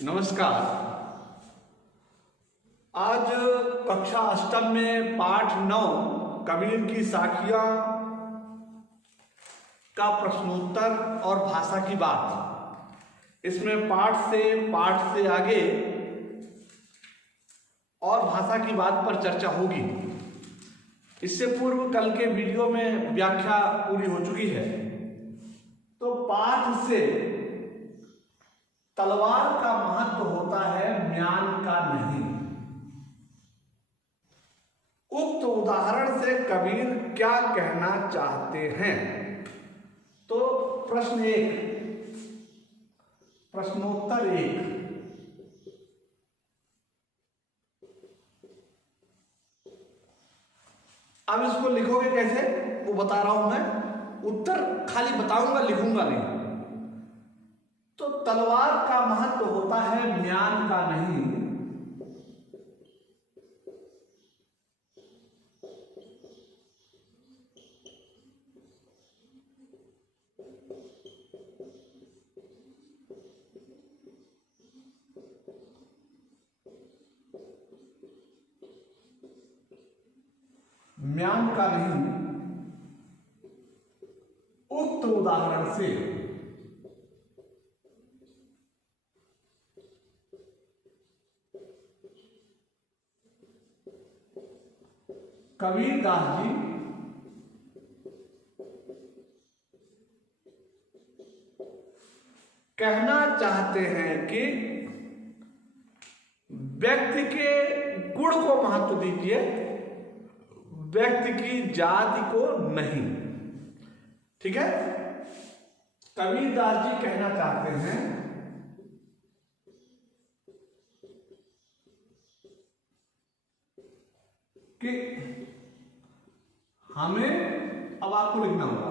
नमस्कार। आज कक्षा अष्टम में पाठ 9 कबीर की साखियां का प्रश्नोत्तर और भाषा की बात। इसमें पाठ से आगे और भाषा की बात पर चर्चा होगी। इससे पूर्व कल के वीडियो में व्याख्या पूरी हो चुकी है। तो पाठ से तलवार का महत्व होता है, म्यान का नहीं। उक्त उदाहरण से कबीर क्या कहना चाहते हैं? तो प्रश्न 1, प्रश्नोत्तर 1। अब इसको लिखोगे कैसे वो बता रहा हूं मैं। उत्तर खाली बताऊंगा, लिखूंगा नहीं। तो तलवार का महत्व होता है, म्यान का नहीं। म्यान का नहीं। उक्त उदाहरण से कबीर दास जी कहना चाहते हैं कि व्यक्ति के गुण को महत्व दीजिए, व्यक्ति की जाति को नहीं। ठीक है। कबीर दास जी कहना चाहते हैं कि हमें, अब आपको लिखना होगा।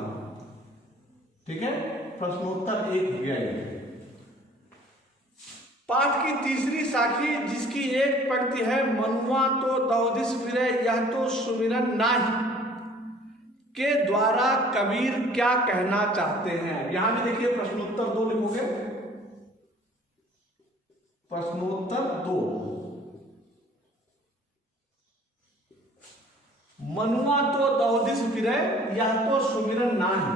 ठीक है। प्रश्नोत्तर 1 हो गया ये। पाठ की तीसरी साखी जिसकी एक पंक्ति है, मनुआ तो दौदिस फिरे यह तो सुमिरन नाही, के द्वारा कबीर क्या कहना चाहते हैं? यहां भी देखिए प्रश्नोत्तर 2 लिखोगे। प्रश्नोत्तर 2, मनुआ तो दौदिस फिरे यह तो सुमिरन नाही।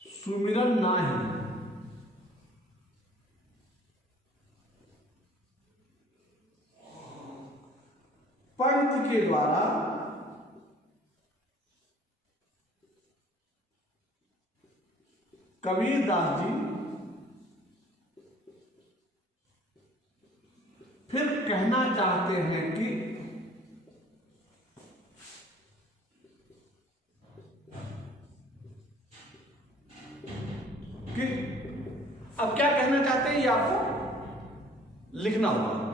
सुमिरन नाही। पंथ के द्वारा कबीर दास जी फिर कहना चाहते हैं कि अब क्या कहना चाहते हैं ये आपको लिखना होगा।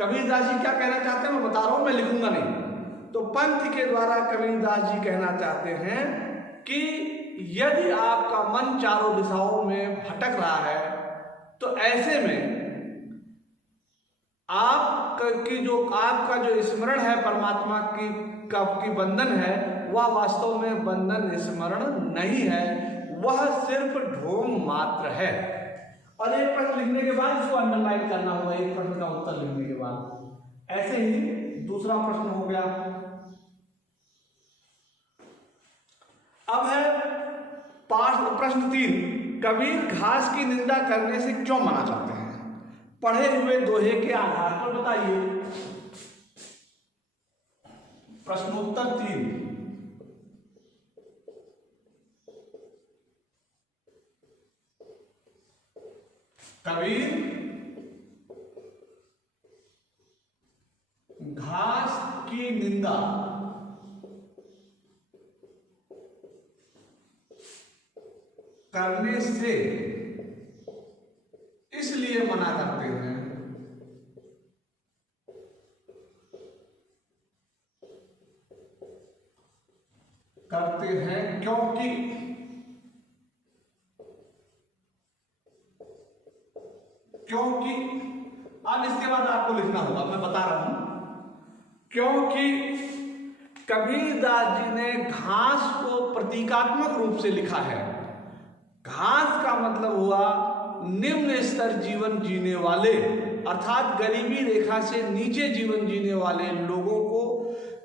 कबीर दास जी क्या कहना चाहते हैं मैं बता रहा हूं, मैं लिखूंगा नहीं। तो पंथ के द्वारा कबीर दास जी कहना चाहते हैं कि यदि आपका मन चारों दिशाओं में भटक रहा है तो ऐसे में आपका जो स्मरण है परमात्मा की बंधन है, वह वास्तव में बंधन स्मरण नहीं है, वह सिर्फ ढोंग मात्र है। और एक प्रश्न लिखने के बाद इसको अंडरलाइन करना होगा, एक प्रश्न का उत्तर लिखने के बाद। ऐसे ही दूसरा प्रश्न हो गया। अब है प्रश्न 3, कबीर घास की निंदा करने से क्यों मना चाहते हैं? पढ़े हुए दोहे के आधार पर बताइए। प्रश्नोत्तर 3, कबीर घास की निंदा करने से इसलिए मना करते हैं क्योंकि अब इसके बाद आपको लिखना होगा, मैं बता रहा हूं। क्योंकि कबीरदास जी ने घास को प्रतीकात्मक रूप से लिखा है। घास का मतलब हुआ निम्न स्तर जीवन जीने वाले, अर्थात गरीबी रेखा से नीचे जीवन जीने वाले लोगों को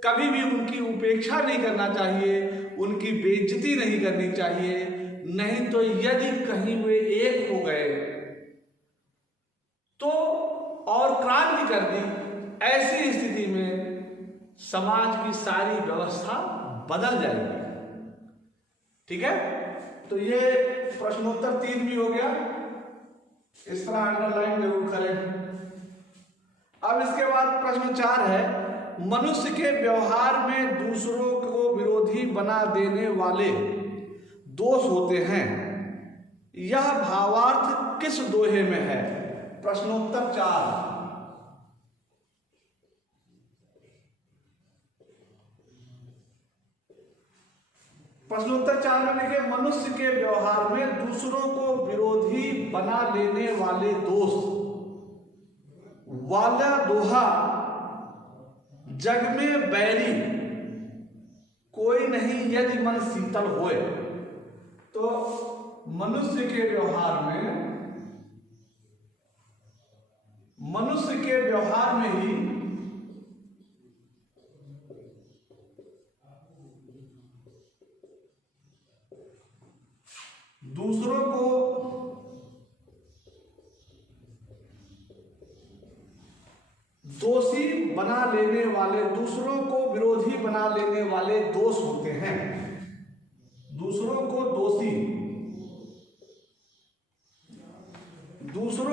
कभी भी उनकी उपेक्षा नहीं करना चाहिए, उनकी बेइज्जती नहीं करनी चाहिए। नहीं तो यदि कहीं वे एक हो गए तो और क्रांति कर दी, ऐसी स्थिति में समाज की सारी व्यवस्था बदल जाएगी। ठीक है, तो ये प्रश्नोत्तर 3 भी हो गया, इस तरह अंडरलाइन जरूर करें। अब इसके बाद प्रश्न 4 है, मनुष्य के व्यवहार में दूसरों को विरोधी बना देने वाले दोष होते हैं, यह भावार्थ किस दोहे में है? प्रश्नोत्तर 4। प्रश्नोत्तर 4 में लिखे, मनुष्य के व्यवहार में दूसरों को विरोधी बना लेने वाले दोष वाला दोहा जग में बैरी कोई नहीं यदि मन शीतल होए। तो मनुष्य के व्यवहार में ही दूसरों को दोषी बना लेने वाले, दूसरों को विरोधी बना लेने वाले दोष होते हैं। दूसरों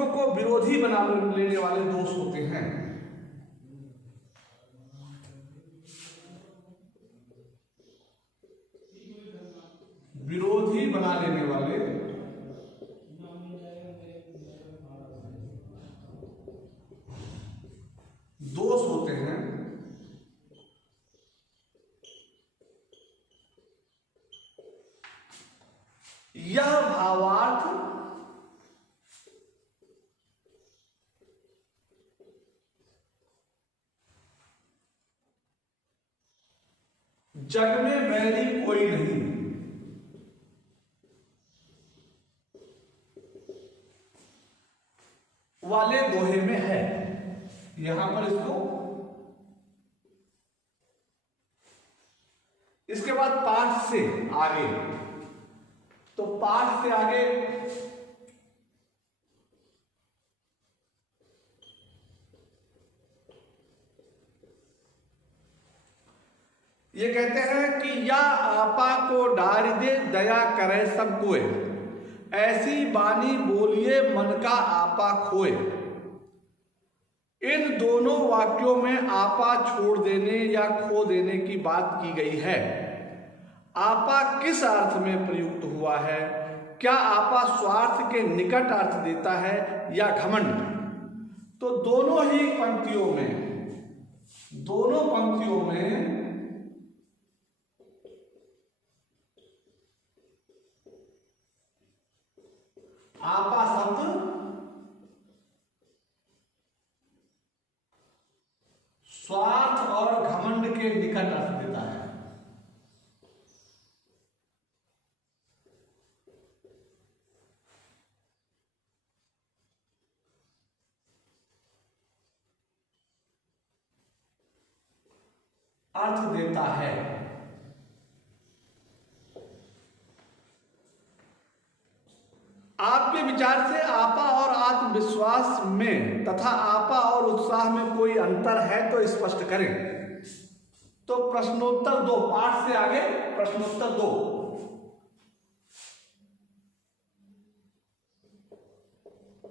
को विरोधी बना लेने वाले दोष होते हैं। विरोधी बना लेने वाले दोष होते हैं। यह भावार्थ जग में बैरी कोई नहीं वाले दोहे में है। यहां पर इसको, इसके बाद पाठ से आगे, तो पाठ से आगे ये कहते हैं कि या आपा को डार दे दया करे सब कोय, ऐसी बानी बोलिए मन का आपा खोए। इन दोनों वाक्यों में आपा छोड़ देने या खो देने की बात की गई है। आपा किस अर्थ में प्रयुक्त हुआ है? क्या आपा स्वार्थ के निकट अर्थ देता है या घमंड? तो दोनों पंक्तियों में आपा शब्द स्वार्थ और घमंड के निकट अर्थ देता है। अर्थ देता है। आपके विचार से आपा और आत्मविश्वास में तथा आपा और उत्साह में कोई अंतर है तो स्पष्ट करें। तो प्रश्नोत्तर 2, पाठ से आगे प्रश्नोत्तर 2।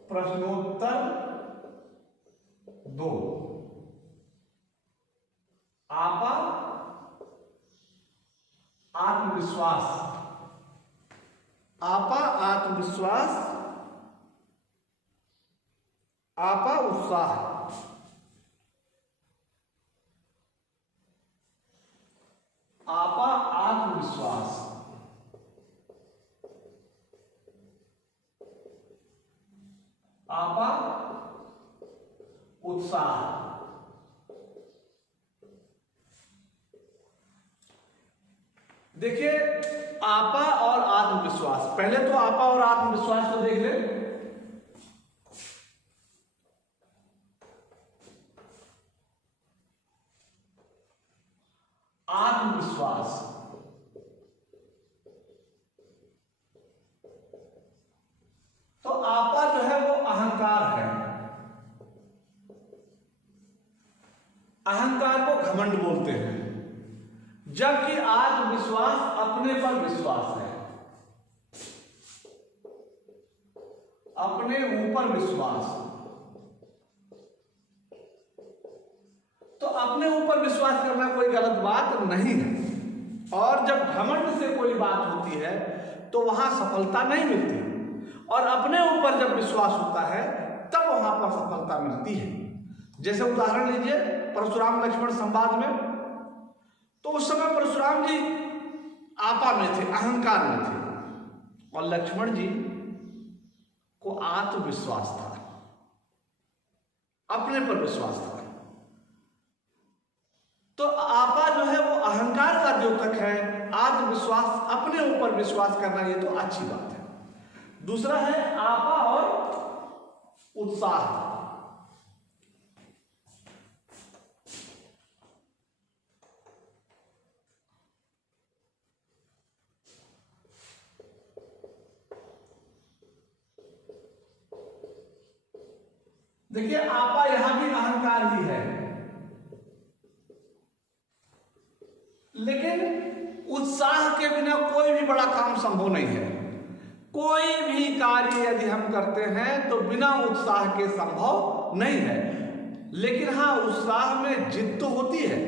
प्रश्नोत्तर 2, आपा आत्मविश्वास, आपा आत्मविश्वास, आपा उत्साह। आपा आत्मविश्वास, आपा उत्साह। देखिए, आपा और आत्मविश्वास, पहले तो आपा और आत्मविश्वास को देख ले। आत्मविश्वास, तो आपा जो है वो अहंकार है। अहंकार को घमंड बोलते हैं, जबकि आत्मविश्वास अपने पर विश्वास है, अपने ऊपर विश्वास। तो अपने ऊपर विश्वास करना कोई गलत बात नहीं है, और जब घमंड से कोई बात होती है तो वहां सफलता नहीं मिलती, और अपने ऊपर जब विश्वास होता है तब वहां पर सफलता मिलती है। जैसे उदाहरण लीजिए परशुराम लक्ष्मण संवाद में, तो उस समय परशुराम जी आपा में थे, अहंकार में थे, और लक्ष्मण जी को आत्मविश्वास था, अपने पर विश्वास था। तो आपा जो है वो अहंकार का द्योतक है, आत्मविश्वास अपने ऊपर विश्वास करना, ये तो अच्छी बात है। दूसरा है आपा और उत्साह। देखिए, आपा यहां भी अहंकार ही है, लेकिन उत्साह के बिना कोई भी बड़ा काम संभव नहीं है। कोई भी कार्य यदि हम करते हैं तो बिना उत्साह के संभव नहीं है। लेकिन हाँ, उत्साह में जिद तो होती है,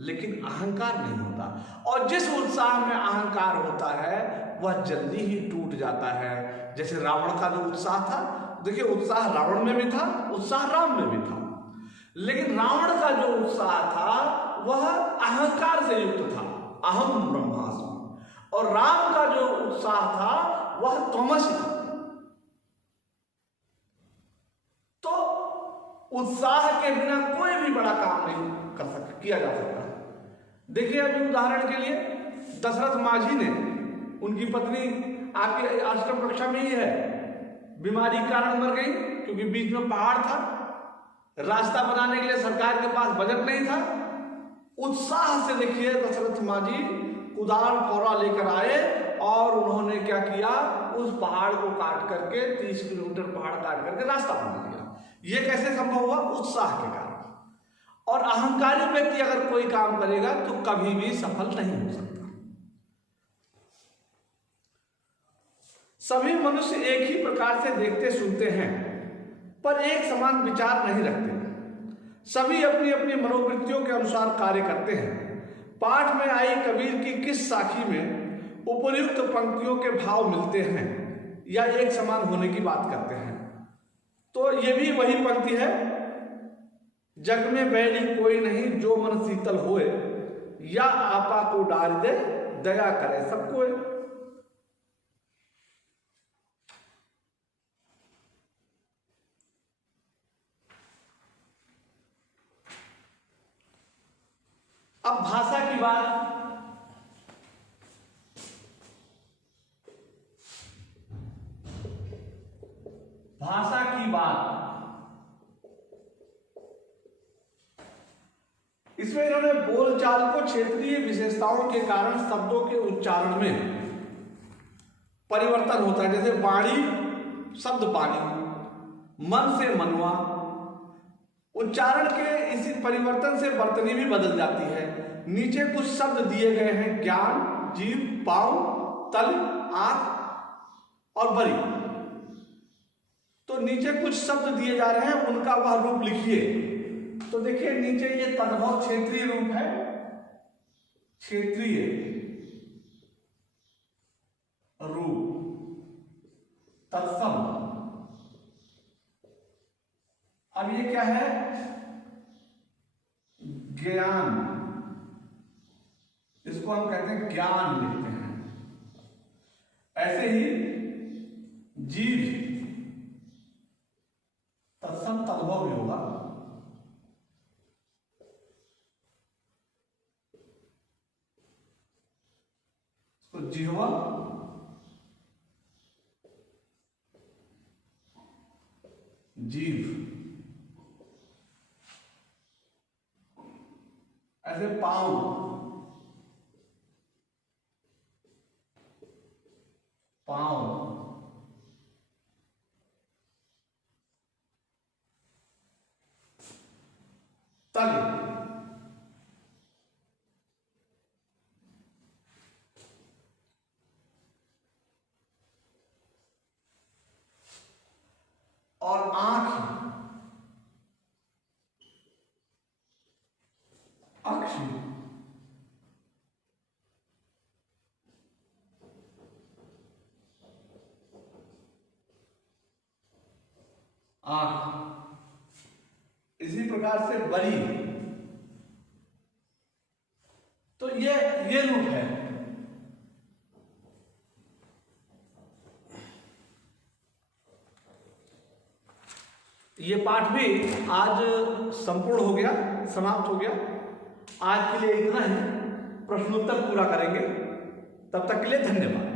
लेकिन अहंकार नहीं होता। और जिस उत्साह में अहंकार होता है वह जल्दी ही टूट जाता है। जैसे रावण का जो उत्साह था, देखिए उत्साह रावण में भी था, उत्साह राम में भी था, लेकिन रावण का जो उत्साह था वह अहंकार से युक्त था, अहम ब्रह्मास्मि, और राम का जो उत्साह था वह तमसी था। तो उत्साह के बिना कोई भी बड़ा काम नहीं किया जा सकता। देखिए, अभी उदाहरण के लिए दशरथ माझी ने, उनकी पत्नी आपके अष्टम कक्षा में ही है, बीमारी के कारण मर गई, क्योंकि बीच में पहाड़ था, रास्ता बनाने के लिए सरकार के पास बजट नहीं था। उत्साह से देखिए दशरथ माझी कुदाल फौरा लेकर आए और उन्होंने क्या किया, उस पहाड़ को काट करके 30 किलोमीटर पहाड़ काट करके रास्ता बना दिया। ये कैसे संभव हुआ? उत्साह के कारण। और अहंकारी व्यक्ति अगर कोई काम करेगा तो कभी भी सफल नहीं हो सकता। सभी मनुष्य एक ही प्रकार से देखते सुनते हैं, पर एक समान विचार नहीं रखते। सभी अपनी अपनी मनोवृत्तियों के अनुसार कार्य करते हैं। पाठ में आई कबीर की किस साखी में उपर्युक्त पंक्तियों के भाव मिलते हैं या एक समान होने की बात करते हैं? तो ये भी वही पंक्ति है, जग में बैरी कोई नहीं जो मन शीतल होए, या आपा को डाल दे दया करे सबको। अब भाषा की बात, भाषा की बात, इसमें इन्होंने बोलचाल को क्षेत्रीय विशेषताओं के कारण शब्दों के उच्चारण में परिवर्तन होता है। जैसे वाणी शब्द पानी, मन से मनवा, उच्चारण के इसी परिवर्तन से वर्तनी भी बदल जाती है। नीचे कुछ शब्द दिए गए हैं, ज्ञान, जीव, पांव, तल, आंख और बरी। तो नीचे कुछ शब्द दिए जा रहे हैं, उनका वह रूप लिखिए। तो देखिए नीचे ये तद्भव क्षेत्रीय रूप है, क्षेत्रीय रूप, तत्सम। अब ये क्या है? ज्ञान, इसको हम कहते हैं ज्ञान लिखते हैं। ऐसे ही जीव तत्सम तद्भव भी होगा। तो जिह्वा, जीभ, ऐसे पाँव, पाँव, तल, और आंख, अक्ष, आंख। इसी प्रकार से बड़ी। तो ये रूप है। ये पाठ भी आज संपूर्ण हो गया, समाप्त हो गया। आज के लिए इतना ही, प्रश्नोत्तर पूरा करेंगे। तब तक के लिए धन्यवाद।